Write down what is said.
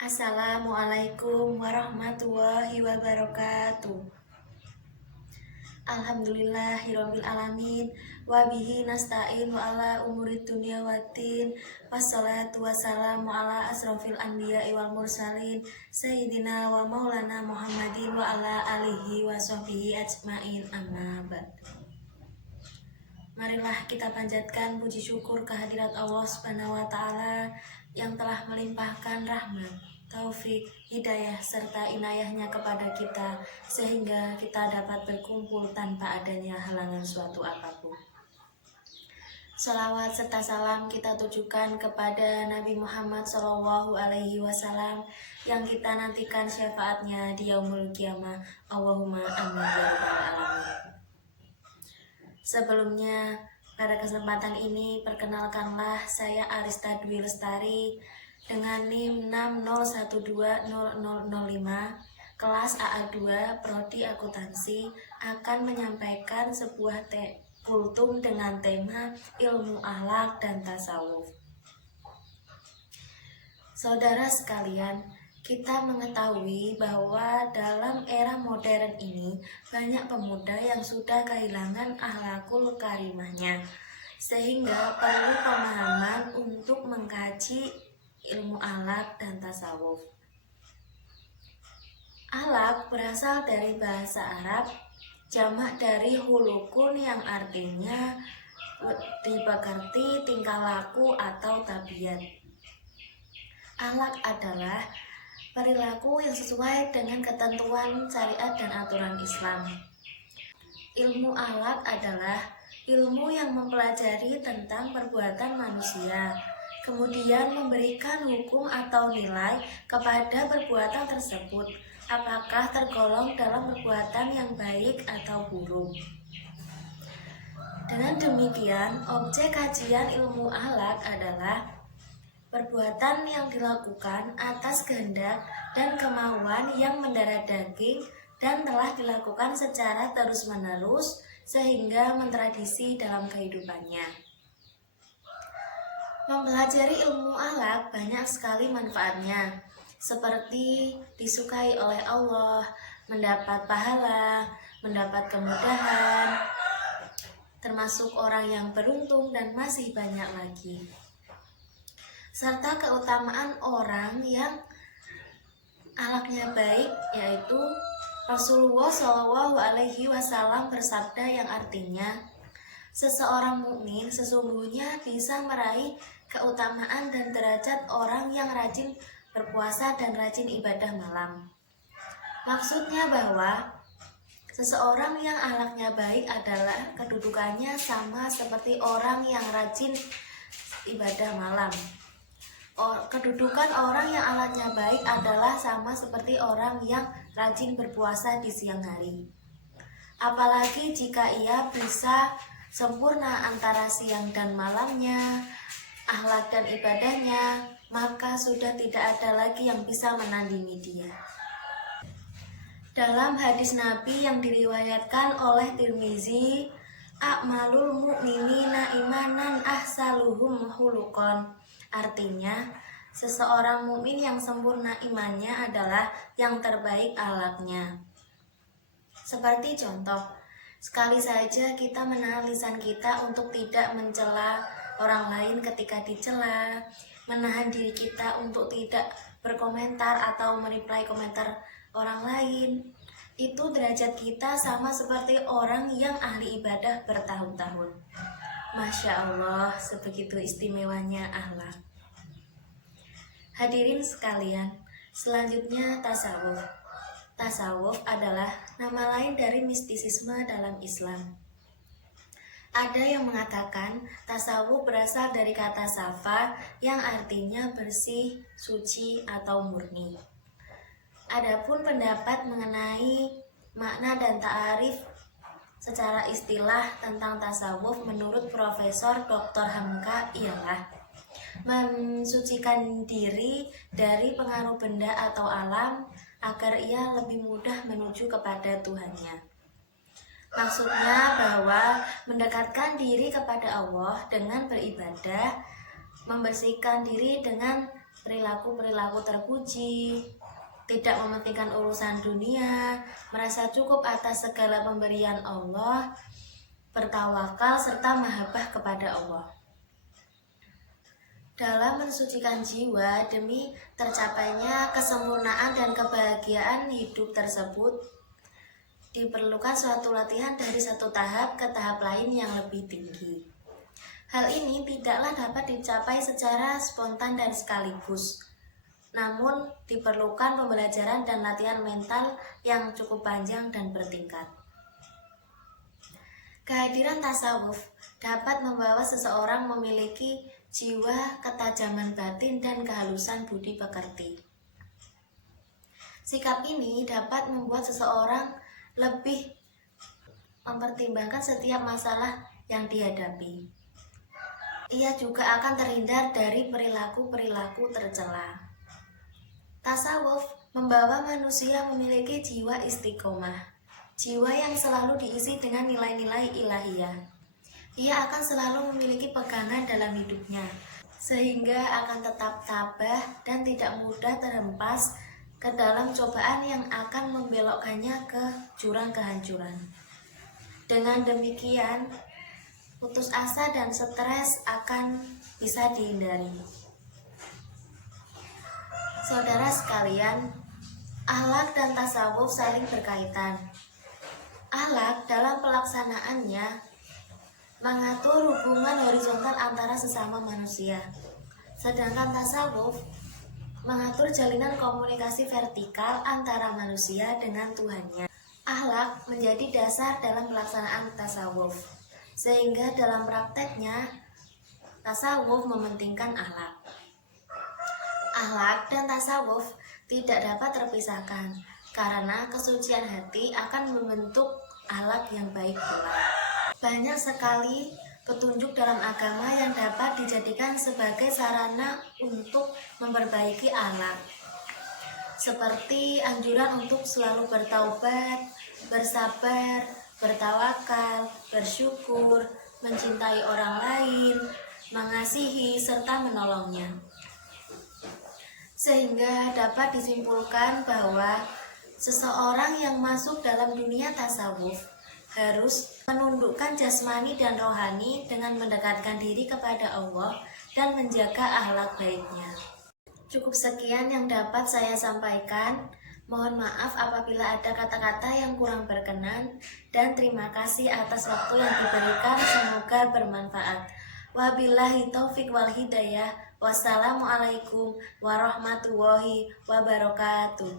Assalamualaikum warahmatullahi wabarakatuh. Alhamdulillahirabbil alamin wa bihi nasta'in wa ala umurid dunya waddin. Wassalatu wassalamu ala asrofil anbiya'i wal mursalin sayyidina wa maulana Muhammadin wa ala alihi wa sahbihi ajmain, amma ba'd. Marilah kita panjatkan puji syukur kehadirat Allah Subhanahu wa taala yang telah melimpahkan rahmat, taufik, hidayah serta inayahnya kepada kita sehingga kita dapat berkumpul tanpa adanya halangan suatu apapun. Salawat serta salam kita tujukan kepada Nabi Muhammad SAW yang kita nantikan syafaatnya di yaumul qiyamah. Allahumma amin ya rabbal alamin. Sebelumnya, pada kesempatan ini perkenalkanlah saya Arista Dwi Lestari dengan NIM 60120005 kelas AA2 Prodi Akuntansi akan menyampaikan sebuah kultum dengan tema ilmu akhlak dan tasawuf. Saudara sekalian, kita mengetahui bahwa dalam era modern ini banyak pemuda yang sudah kehilangan akhlakul karimahnya, sehingga perlu pemahaman untuk mengkaji ilmu akhlak dan tasawuf. Akhlak berasal dari bahasa Arab, jamak dari hulukun yang artinya dipekerti tingkah laku atau tabiat. Akhlak adalah perilaku yang sesuai dengan ketentuan syariat dan aturan Islam. Ilmu akhlak adalah ilmu yang mempelajari tentang perbuatan manusia, kemudian memberikan hukum atau nilai kepada perbuatan tersebut, apakah tergolong dalam perbuatan yang baik atau buruk. Dengan demikian, objek kajian ilmu akhlak adalah perbuatan yang dilakukan atas kehendak dan kemauan yang mendarah daging dan telah dilakukan secara terus-menerus sehingga mentradisi dalam kehidupannya. Mempelajari ilmu akhlak banyak sekali manfaatnya, seperti disukai oleh Allah, mendapat pahala, mendapat kemudahan, termasuk orang yang beruntung dan masih banyak lagi. Serta keutamaan orang yang akhlaknya baik, yaitu Rasulullah SAW bersabda yang artinya, seseorang mukmin sesungguhnya bisa meraih keutamaan dan derajat orang yang rajin berpuasa dan rajin ibadah malam. Maksudnya bahwa seseorang yang akhlaknya baik adalah kedudukannya sama seperti orang yang rajin ibadah malam. Kedudukan orang yang akhlaknya baik adalah sama seperti orang yang rajin berpuasa di siang hari. Apalagi jika ia bisa sempurna antara siang dan malamnya, akhlak dan ibadahnya, maka sudah tidak ada lagi yang bisa menandingi dia. Dalam hadis Nabi yang diriwayatkan oleh Tirmizi, a'malul mu'minina imanan ahsaluhum khuluqan. Artinya, seseorang mukmin yang sempurna imannya adalah yang terbaik akhlaknya. Seperti contoh, sekali saja kita menahan lisan kita untuk tidak mencela orang lain ketika dicela, menahan diri kita untuk tidak berkomentar atau mereply komentar orang lain. Itu derajat kita sama seperti orang yang ahli ibadah bertahun-tahun. Masya Allah, sebegitu istimewanya akhlak. Hadirin sekalian, selanjutnya tasawuf. Tasawuf adalah nama lain dari mistisisme dalam Islam. Ada yang mengatakan tasawuf berasal dari kata safa yang artinya bersih, suci, atau murni. Adapun pendapat mengenai makna dan ta'arif secara istilah tentang tasawuf menurut Profesor Dr. Hamka ialah mensucikan diri dari pengaruh benda atau alam agar ia lebih mudah menuju kepada Tuhannya. Maksudnya bahwa mendekatkan diri kepada Allah dengan beribadah, membersihkan diri dengan perilaku-perilaku terpuji, tidak mementingkan urusan dunia, merasa cukup atas segala pemberian Allah, bertawakal serta mahabbah kepada Allah. Dalam mensucikan jiwa demi tercapainya kesempurnaan dan kebahagiaan hidup tersebut, diperlukan suatu latihan dari satu tahap ke tahap lain yang lebih tinggi. Hal ini tidaklah dapat dicapai secara spontan dan sekaligus, namun diperlukan pembelajaran dan latihan mental yang cukup panjang dan bertingkat. Kehadiran tasawuf dapat membawa seseorang memiliki jiwa ketajaman batin dan kehalusan budi pekerti. Sikap ini dapat membuat seseorang lebih mempertimbangkan setiap masalah yang dihadapi. Ia juga akan terhindar dari perilaku-perilaku tercela. Tasawuf membawa manusia memiliki jiwa istiqomah, jiwa yang selalu diisi dengan nilai-nilai ilahiyah. Ia akan selalu memiliki pegangan dalam hidupnya, sehingga akan tetap tabah dan tidak mudah terhempas ke dalam cobaan yang akan membelokkannya ke jurang kehancuran. Dengan demikian, putus asa dan stres akan bisa dihindari. Saudara sekalian, akhlak dan tasawuf saling berkaitan. Akhlak dalam pelaksanaannya mengatur hubungan horizontal antara sesama manusia, sedangkan tasawuf mengatur jalinan komunikasi vertikal antara manusia dengan Tuhannya. Akhlak menjadi dasar dalam pelaksanaan tasawuf, sehingga dalam prakteknya tasawuf mementingkan akhlak. Akhlak dan tasawuf tidak dapat terpisahkan, karena kesucian hati akan membentuk akhlak yang baik pula. Banyak sekali petunjuk dalam agama yang dapat dijadikan sebagai sarana untuk memperbaiki akhlak, seperti anjuran untuk selalu bertaubat, bersabar, bertawakal, bersyukur, mencintai orang lain, mengasihi, serta menolongnya. Sehingga dapat disimpulkan bahwa seseorang yang masuk dalam dunia tasawuf harus menundukkan jasmani dan rohani dengan mendekatkan diri kepada Allah dan menjaga akhlak baiknya. Cukup sekian yang dapat saya sampaikan. Mohon maaf apabila ada kata-kata yang kurang berkenan, dan terima kasih atas waktu yang diberikan, semoga bermanfaat. Wabillahi taufik wal hidayah. Wassalamualaikum warahmatullahi wabarakatuh.